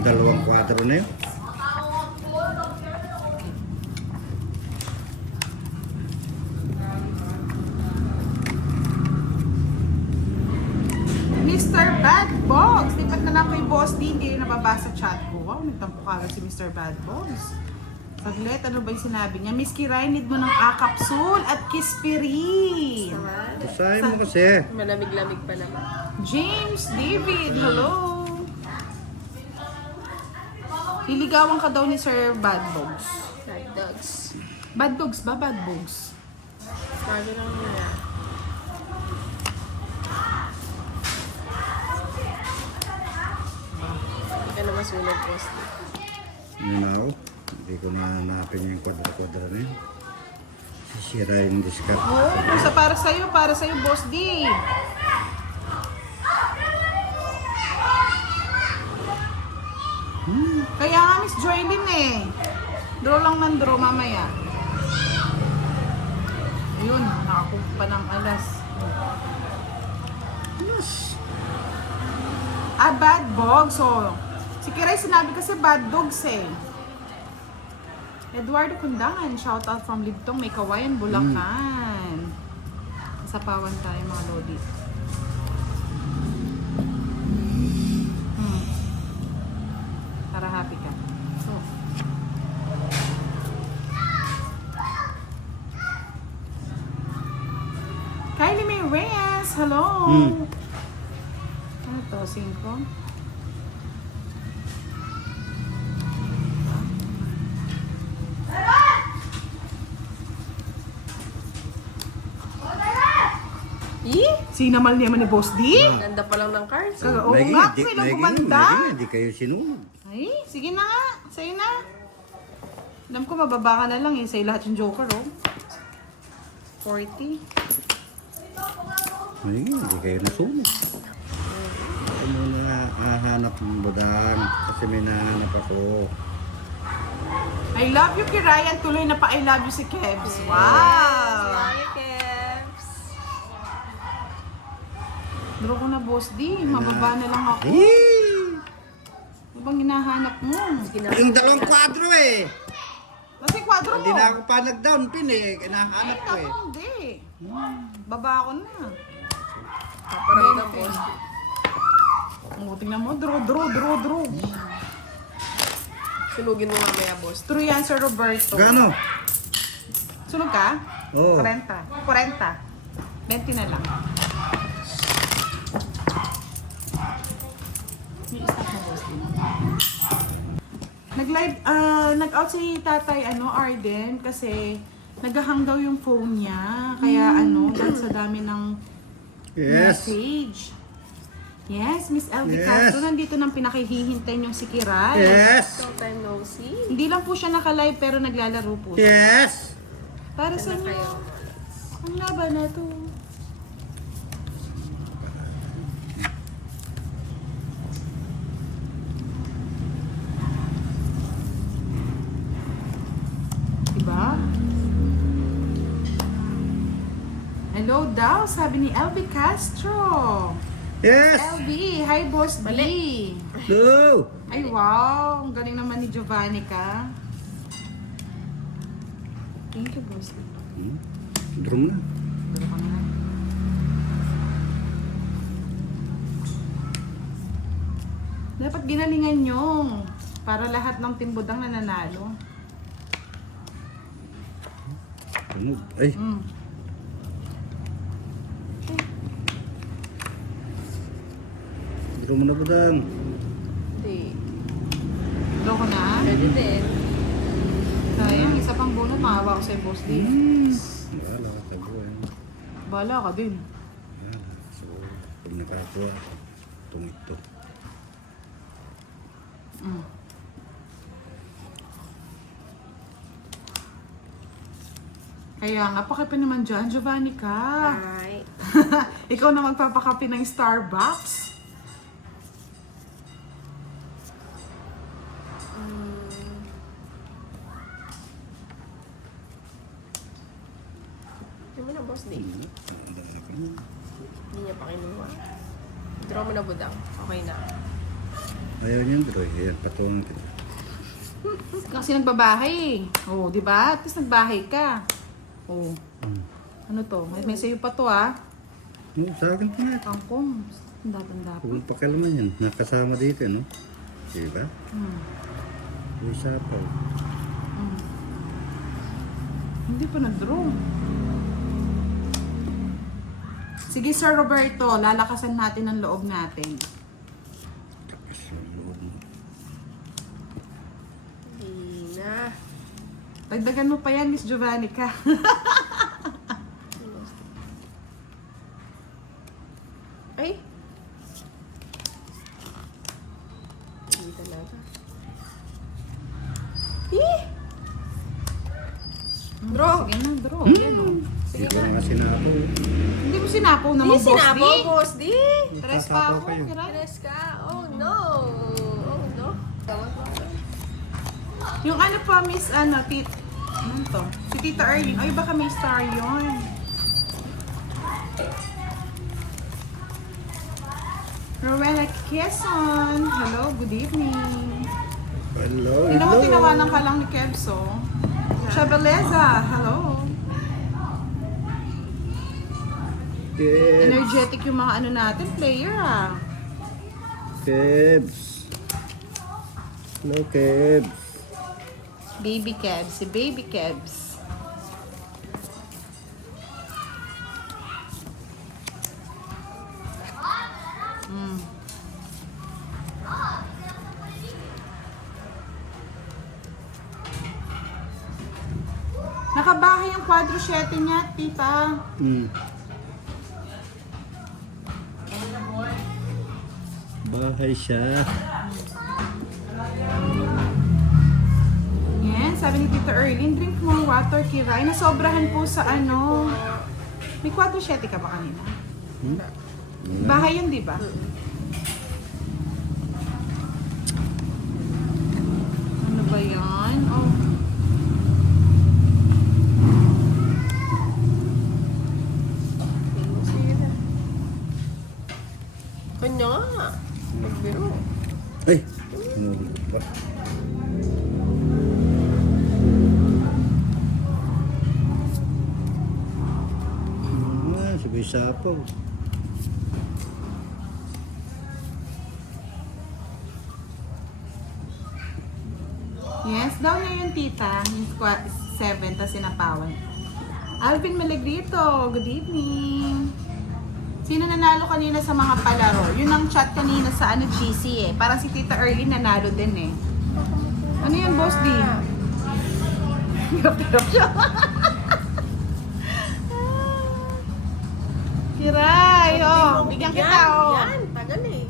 Dalawang kwadro na yun. Mr. Bad Bogs! Lipat na lang kay Boss D, hindi rin nababasa chat ko. Wow, nagtampo kagad si Mr. Bad Bogs. Saglit, ano ba yung sinabi niya? Miss Kiray, need mo ng A-capsule at Kispirin. Basahin mo kasi. Malamig-lamig pa naman. James David, hello! Liligawan ka daw ni Sir Bad Bogs. Hot dogs. Bad Bogs ba? Bad Bogs? Sabi lang nila. Hindi ka na masunod, boss. Ano na ako? Hindi ko na hanapin yung kwadro-kwadro na yun. Sisirain yung discard. Oh, sa para sa'yo, Boss D. Kaya nga, Miss Joylyn eh. Draw lang ng draw mamaya. Ayun, nakakuha pa ng alas. Yes. Ah, bad dogs. So, si Kiray sinabi kasi bad dogs eh. Eduardo Kundangan, shout out from Libtong, may Kawayan, Bulacan. Sa pawan tayo mga lodi. Para happy ka. Oh. Kylie May Reyes, hello! Ano to, 5? Sinamal naman ni Boss D? Ganda pa lang ng cards. Oo nga, kailang gumanda. Hindi kayo sinunod. Ay, sige na nga. Sa'yo na. Alam ko, mababa ka na lang eh. Sa'yo lahat yung joker, oh. 40. Hindi kayo nasunod. Ako muna hahanap ng budang kasi may nahanap ako. I love you, Kirayan. Tuloy na pa I love you si Kebs. Wow! Hi, Keps. Draw ko na, Boss D. Mababa na lang ako. Ano bang hinahanap mo? Yung dalawang kwadro eh. Kasi kwadro mo. Hindi na ako pa nag-down pin eh. Kinahanap ko Ay, eh. naku, hindi. Baba ako na. Paparang ng boss. Tingnan mo. Draw. Sunugin mo mamaya, boss. True yan, Sir Roberto. Gano? Sunog ka? Oo. 40. 20 na lang. May stop na, Boss. Nag-live, nag-out si Tatay, Arden, kasi naghahang daw yung phone niya. Kaya, dahil sa dami ng Yes. message. Yes, Miss LV Yes. Castro, nandito nang pinakihihintay niyong si Kiray. Yes. Long time no see. Hindi lang po siya naka-live, pero naglalaro po siya. Yes. Para sa Ganda inyo, kayo. ang laban na to. Diba? Hello daw, sabi ni LV Castro. Yes. LV, hi Boss D. No. Ay wow, ang galing naman ni Giovanni ka. Thank you, Boss D. Drum na. Dalo ka na. Dapat ginalingan nyo para lahat ng timbudang nananalo. Tunog. Ay. Drum mo na budang. Hindi. Draw ko na. Pwede din. Sayang, isa pang bunot, maawa ko sa'yo, Boss D. Wala ka taguan. Bala ka din. Yan. So, pag nakakuha, itong ito. Kaya nga, pakipa naman dyan, Giovanni ka. Hi. Ikaw na magpapakape ng Starbucks. Hindi mo na, boss, di. Ang dami na kayo. Hindi niya pa kinuha. Draw mo na, budang. Okay na. Ayaw niyan, bro. Ayan, patungan kita. Kasi nagbabahay eh. Oh, di ba? At least nagbahay ka. Oh. Hmm. Ano to? May sayo pa to ah. Sa akin pa nga. Kangkong. Tanda-tanda pa. Huwag mong pakialaman yan. Nakasama dito, no? Diba? Isa pa. Hindi pa nag-draw. Sige, Sir Roberto, lalakasan natin ang loob natin. Tapos yung loob mo. Hindi na. Dagdagan mo pa yan, Miss Giovannica. Ay! Hindi talaga. Eh! Draw! Sige na, draw. Yan o. Sige Hindi ko nga. nga sinabi. Hindi mo sinapaw naman, Hindi boss sinapo, D. boss D! Tres pa Nagtatapaw ako, kayo. kiray. Tres ka? Oh no! Oh no! Yung ano pa, Miss, ano, ano to? Si Tita Erling. Ay, baka may star yun. Rowena Quezon. Hello, good evening. Hello, Hindi mo hello. tinawanan ka lang ni Kebso. Chabeleza, hello. Kebs. Energetic yung mga ano natin, player ah. Kebs. Hello, Kebs. Baby Kebs, si Baby Kebs. Nakabahay ang quadro 7 niya, tita. Bahay siya. Yan, sabi ni Tita Erlyn, drink more water, Kiray. Nasobrahan po sa ano. May quadro 7 ka ba kanina? Bahay yun, di ba? Ano ba yan? Oh. Kanya nga. Magbiro. Ay! Sinulog pa. Sabay sapaw. Yes, down na yun, tita. Yung 7, tas sinapawan. Alvin Malagrito, good evening. Sino nanalo kanina sa mga palaro? Yun ang chat kanina sa ano GC eh. Parang si Tita Erlyn nanalo din eh. Ano yan, Boss D? Hirap siya. Kiray, oh. Bigyan kita, oh. Yan, tagal eh.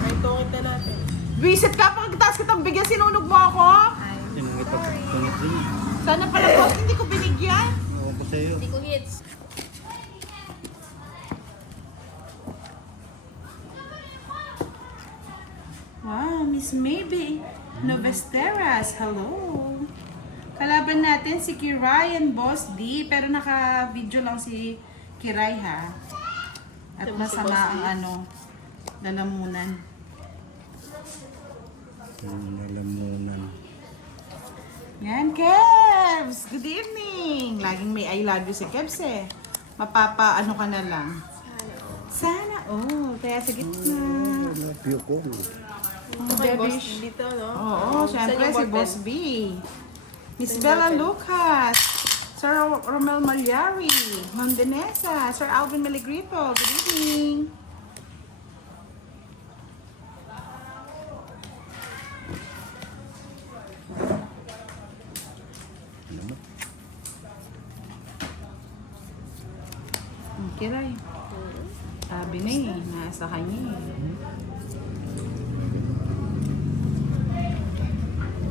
Ay, tungit na natin. Visit ka, pagkataas kitang bigyan, sinunog mo ako. Sinungit ako. Tungit din. Sana pala, Boss, hindi ko binigyan. Ako pa sa'yo. Hindi ko hits. Wow, Miss Maybe Novesteras, hello. Kalaban natin si Kiray and Boss D, pero naka-video lang si Kiray ha. At Ito ba si masama Boss D? ang ano, lalamunan. Nalamunan. Yan, Kebs! Good evening! Laging may I love you si Kebs eh. Mapapa, ano ka na lang. Sana, oh, kaya sa gitna. Napio ko. Ito kay boss Debish. dito, no? Oo, syempre si Boss B. Miss Bella Lucas, Sir Romel Malyari, Ma'am Vanessa, Sir Alvin Malagrito, good evening. Ano mo? Kiray. Sabi na eh, nasa kanya eh.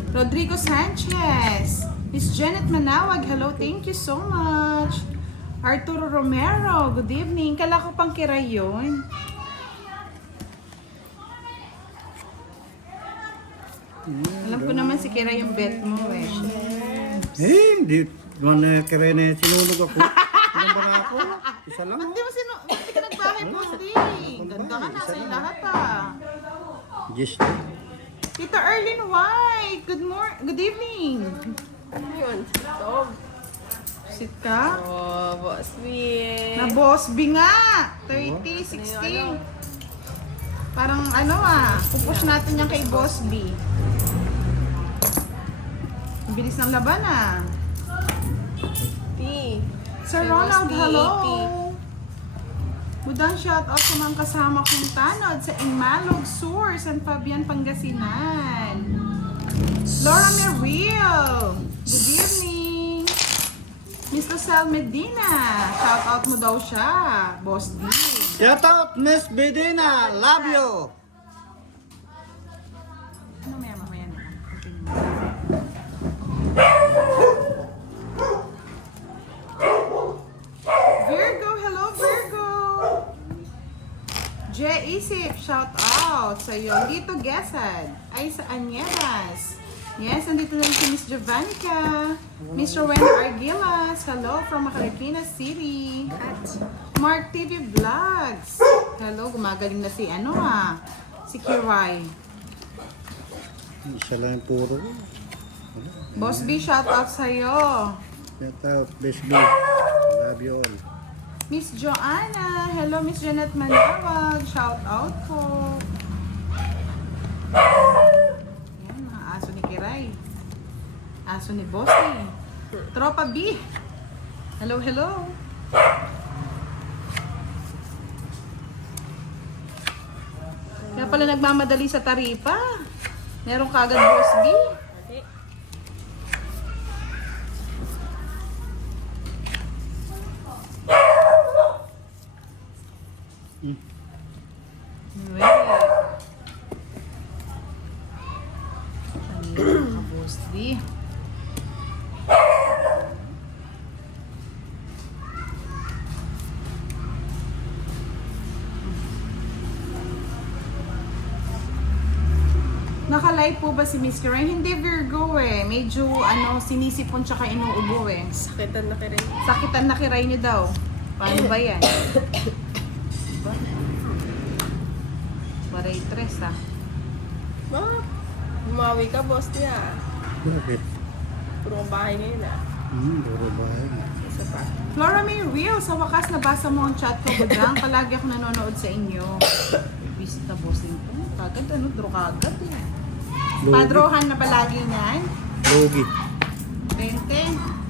Rodrigo Sanchez, Miss Janet Manawag, hello, thank you so much. Arturo Romero, good evening. Kala ko pang Kiray yun. Alam ko naman si Kiray yung bet mo eh. Hindi. Doon na kaya na sinulog ako. Ilan ba na ako? Isa lang. Ba't di mo hindi ka nagbahay kay Boss D. Ganda ka na sa lahat Yes. Tito Erlyn White, good evening. Ano yun? Stop. Sit ka? Oh, Boss B. Na Boss B nga. 30, 60. Parang pupush natin yan kay Boss B. Ang bilis ng laban T. Sir Kay Ronald, Boss D, hello. 80. Budang shoutout sa mga kasama kong tanod sa Inmalog Sur, San Fabian, Pangasinan. Laura Merrill, good evening. Mr. Sal Medina, shoutout mo daw siya, Boss D. Shout out, Miss Bedina. Love you. Mamaya na. Virgo, hello Virgo. J. Isip, shout out sa iyo. Lito Gesad, ay sa Aniedas. Yes, nandito na si Miss Jovanika. Miss Rowena Argilas, hello from Marikina City. Mark TV Vlogs. Hello, gumagaling na si si Kiray. Isa lang puro. Boss B, shout out sa iyo. Shout out, Miss B. Love you all. Miss Joanna, hello Miss Janet Manawag, shout out po. Yan, mga aso ni Kiray. Aso ni Bossy. Tropa B. Hello, hello. Kaya pala nagmamadali sa taripa. Meron kagad Boss B. Okay. Kanina ka Boss D. Naka-live po ba si Miss Karen? Hindi Virgo eh. Medyo sinisipon tsaka inuubo eh. Sakitan na ka rin. Sakitan na kiray niyo daw. Paano ba yan? Diba? Baray tres Bakit? Bumawi ka, Boss D Bakit? Puro kang bahay ngayon Puro bahay. Isa pa. Flora May Real, sa wakas nabasa mo ang chat ko. Budang, palagi ako nanonood sa inyo. Visit na bossing ko. Kagad draw kagad eh. Padrohan na palagi niyan. Logi. 20.